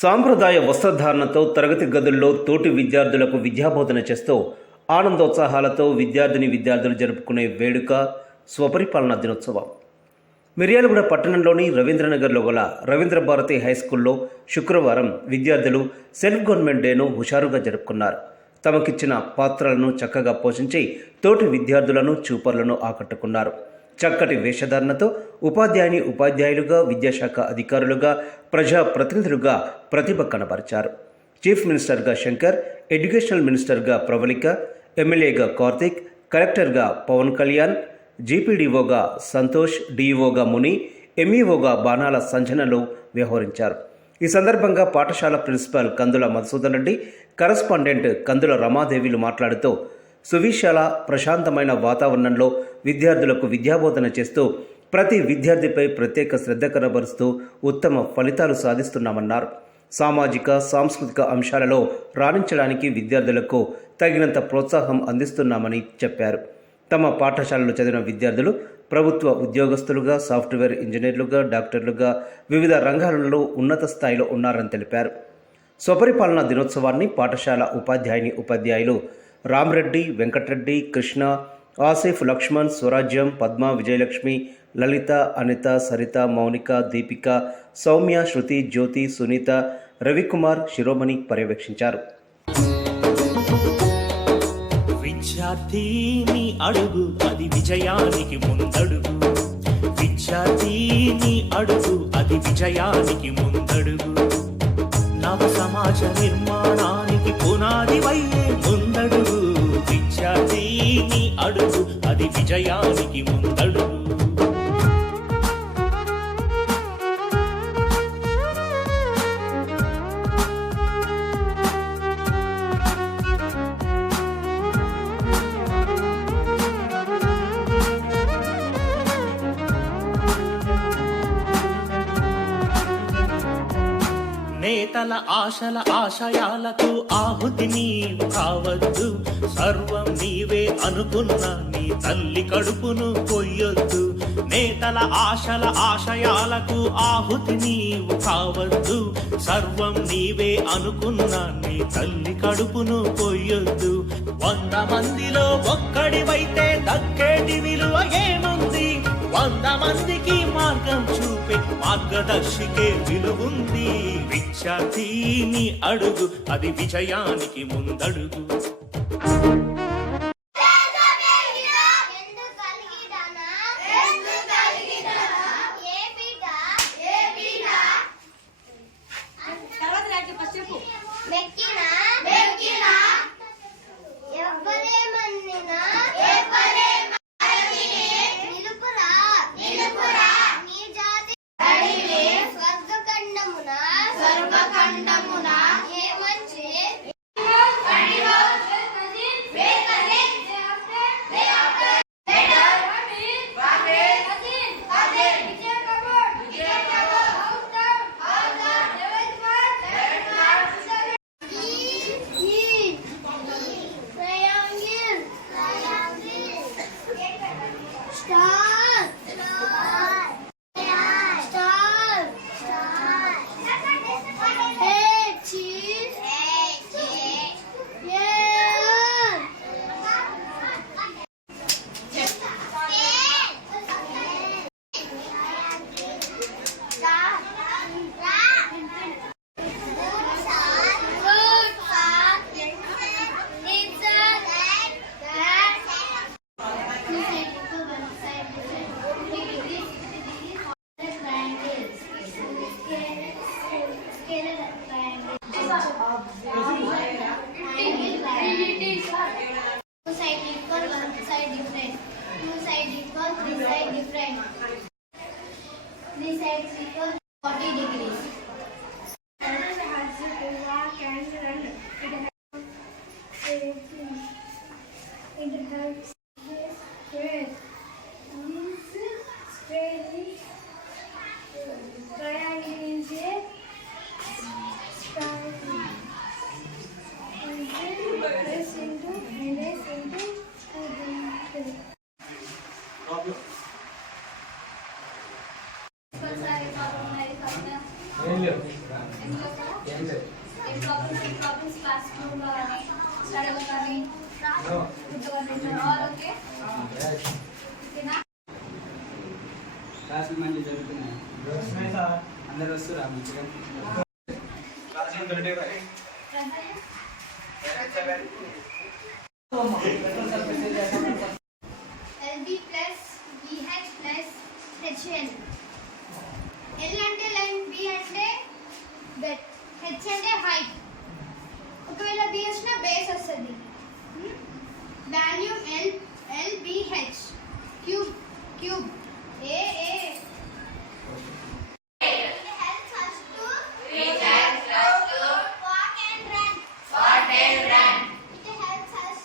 సాంప్రదాయ వస్త్రధారణతో తరగతి గదుల్లో తోటి విద్యార్థులకు విద్యాబోధన చేస్తూ ఆనందోత్సాహాలతో విద్యార్థులు జరుపుకునే వేడుక స్వపరిపాలన దినోత్సవం. మిర్యాలగూడ పట్టణంలోని రవీంద్రనగర్లో గల రవీంద్ర భారతి హైస్కూల్లో శుక్రవారం విద్యార్థులు సెల్ఫ్ గవర్నమెంట్ డేను హుషారుగా జరుపుకున్నారు. తమకిచ్చిన పాత్రలను చక్కగా పోషించి తోటి విద్యార్థులను చూపర్లను ఆకట్టుకున్నారు. చక్కటి వేషధారణతో ఉపాధ్యాయులుగా, విద్యాశాఖ అధికారులుగా, ప్రజాప్రతినిధులుగా ప్రతిభ కనబరిచారు. చీఫ్ మినిస్టర్గా శంకర్, ఎడ్యుకేషనల్ మినిస్టర్గా ప్రవళిక, ఎమ్మెల్యేగా కార్తిక్, కలెక్టర్గా పవన్ కళ్యాణ్, జీపీడీఓగా సంతోష్, డీఈఓగా ముని, ఎంఈఓగా బాణాల సంజనలు వ్యవహరించారు. ఈ సందర్భంగా పాఠశాల ప్రిన్సిపాల్ కందుల మధుసూదన్ రెడ్డి, కరస్పాండెంట్ కందుల రమాదేవిలు మాట్లాడుతూ సువిశాల ప్రశాంతమైన వాతావరణంలో విద్యార్థులకు విద్యాబోధన చేస్తూ ప్రతి విద్యార్థిపై ప్రత్యేక శ్రద్ధ కనబరుస్తూ ఉత్తమ ఫలితాలు సాధిస్తున్నామన్నారు. సామాజిక, సాంస్కృతిక అంశాలలో రాణించడానికి విద్యార్థులకు తగినంత ప్రోత్సాహం అందిస్తున్నామని చెప్పారు. తమ పాఠశాలలో చదివిన విద్యార్థులు ప్రభుత్వ ఉద్యోగస్తులుగా, సాఫ్ట్వేర్ ఇంజనీర్లుగా, డాక్టర్లుగా వివిధ రంగాలలో ఉన్నత స్థాయిలో ఉన్నారని తెలిపారు. స్వపరిపాలన దినోత్సవాన్ని పాఠశాల ఉపాధ్యాయులు రామ్రెడ్డి, వెంకటరెడ్డి, కృష్ణ, ఆసిఫ్, లక్ష్మణ్, స్వరాజ్యం, పద్మ, విజయలక్ష్మి, లలిత, అనిత, సరిత, మౌనిక, దీపిక, సౌమ్య, శృతి, జ్యోతి, సునీత, రవికుమార్, శిరోమణి పర్యవేక్షించారు. విద్యార్థిని అడుగు అది విజయానికి ముందడుగు, విద్యార్థిని అడుగు అది విజయానికి ముందడుగు, నవ సమాజ నిర్మాణానికి పునాది వయ్యే ముందడుగు, విద్యార్థిని అడుగు అది విజయానికి ముందడుగు. నేతల ఆశల ఆశయాలకు ఆహుతి నీవు కావద్దు, సర్వం నీవే అనుకున్న నీ తల్లి కడుపును కొయ్యొద్దు. నేతల ఆశల ఆశయాలకు ఆహుతి నీవు కావద్దు, సర్వం నీవే అనుకున్న నీ తల్లి కడుపును కొయ్యొద్దు. 100 మందిలో ఒక్కడివైతే దక్కేటి విలువ ఏముంది, 100 మందికి మార్గం చూపే మార్గదర్శికే విలువుంది. విద్యార్థిని అడుగు అది విజయానికి ముందడుగు. This side is equal 40 degrees. It helps straight. This straight is triangle is a this into and this into All okay? Okay na? క్లాసులు మళ్ళీ జరుగుతున్నాయి. అందరూ వస్తురా మంచిగా. LB plus BH plus HN. L అంటే లైన్, B అంటే bed, H అంటే height. ఒకవేళ B వచ్చిన బేస్ వస్తుంది. Volume LBH cube cube A It helps us to walk and run. It helps us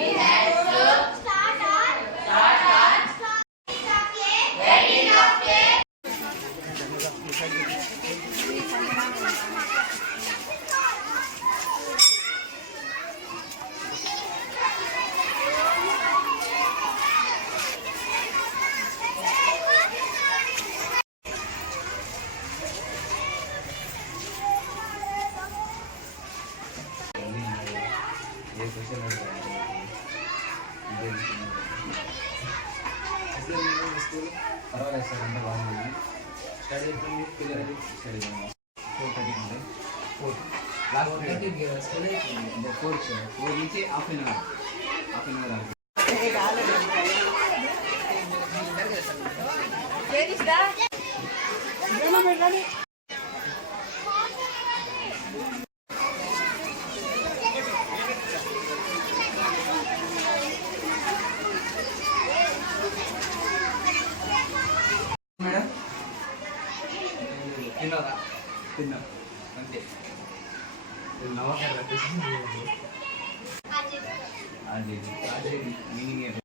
it helps to start on getting of play. పర్వాలేదు sir, అంతా బాగుంది. Study ఎట్లుంది? పిల్లలకి స్టడీ 4:30 ఉంటాయి. 4 నుంచి హాఫ్ అన్ అవర్ మేడం. తిన్నాం అంతే. అది మీనింగ్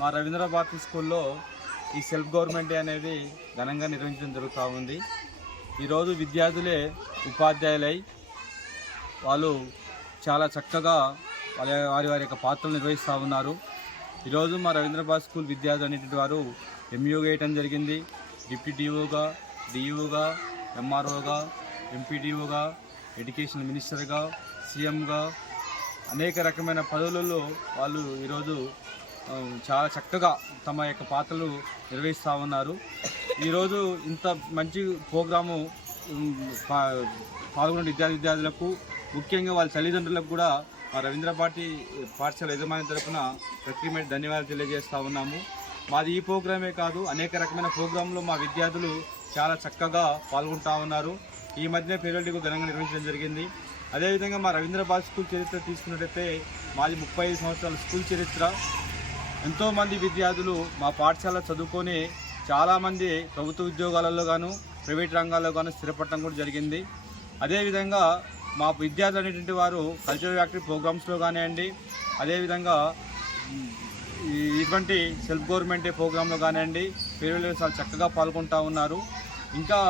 మా రవీంద్ర భారతి స్కూల్లో ఈ సెల్ఫ్ గవర్నమెంట్ డే అనేది ఘనంగా నిర్వహించడం జరుగుతూ ఉంది. ఈరోజు విద్యార్థులే ఉపాధ్యాయులై వాళ్ళు చాలా చక్కగా వారి యొక్క పాత్రలు నిర్వహిస్తూ ఉన్నారు. ఈరోజు మా రవీంద్ర భారతి స్కూల్ విద్యార్థులు అనేటువంటి వారు ఎంఈఓ వేయటం జరిగింది. డిప్యూటీఓగా, డిఈఓగా, ఎంఆర్ఓగా, ఎంపీడీఓగా, ఎడ్యుకేషన్ మినిస్టర్గా, సీఎంగా అనేక రకమైన పదవులలో వాళ్ళు ఈరోజు చాలా చక్కగా తమ యొక్క పాత్రలు నిర్వహిస్తూ ఉన్నారు. ఈరోజు ఇంత మంచి ప్రోగ్రాము పాల్గొన్న విద్యార్థులకు, ముఖ్యంగా వాళ్ళ తల్లిదండ్రులకు కూడా మా రవీంద్ర భారతి పాఠశాల యజమాని తరఫున ప్రత్యేకమైన ధన్యవాదాలు తెలియజేస్తూ ఉన్నాము. మాది ఈ ప్రోగ్రామే కాదు, అనేక రకమైన ప్రోగ్రాంలో మా విద్యార్థులు చాలా చక్కగా పాల్గొంటూ ఉన్నారు. ఈ మధ్యనే ఫేర్వెల్ డే ఘనంగా నిర్వహించడం జరిగింది. అదేవిధంగా మా రవీంద్ర భారతి స్కూల్ చరిత్ర తీసుకున్నట్టయితే మాది 35 సంవత్సరాల స్కూల్ చరిత్ర. ఎంతోమంది విద్యార్థులు మా పాఠశాల చదువుకొని చాలామంది ప్రభుత్వ ఉద్యోగాలలో గాను, ప్రైవేట్ రంగాల్లో గాను స్థిరపడటం కూడా జరిగింది. అదేవిధంగా మా విద్యార్థులు అనేటువంటి వారు కల్చరల్ యాక్టివ్ ప్రోగ్రామ్స్లో కానివ్వండి, అదేవిధంగా ఇటువంటి సెల్ఫ్ గవర్నమెంట్ ప్రోగ్రాంలో కానివ్వండి ఫేర్వెల్ చాలా చక్కగా పాల్గొంటూ ఉన్నారు. ఇంకా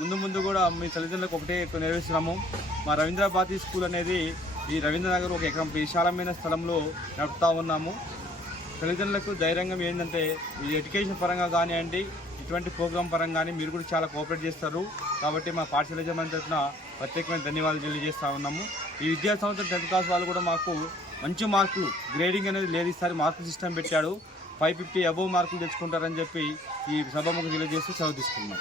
ముందు కూడా మీ తల్లిదండ్రులకు ఒకటే నిర్వహిస్తున్నాము. మా రవీంద్ర భారతి స్కూల్ అనేది ఈ రవీంద్రనగర్ 1 ఎకరం విశాలమైన స్థలంలో నడుపుతూ ఉన్నాము. తల్లిదండ్రులకు ధైర్యంగా ఏంటంటే ఈ ఎడ్యుకేషన్ పరంగా కానివ్వండి, ఇటువంటి ప్రోగ్రాం పరంగా కానీ మీరు కూడా చాలా కోఆపరేట్ చేస్తారు. కాబట్టి మా పాఠశాల యజమాని తరఫున ప్రత్యేకమైన ధన్యవాదాలు తెలియజేస్తూ ఉన్నాము. ఈ విద్యా సంవత్సరం 10th క్లాస్ వాళ్ళు కూడా మాకు మంచి మార్కులు, గ్రేడింగ్ అనేది లేదు, ఈసారి మార్కుల సిస్టమ్ పెట్టాడు. 550 అబోవ్ మార్కులు తెచ్చుకుంటారని చెప్పి ఈ సభాముఖం తెలియజేస్తూ చదువు తీసుకున్నాం.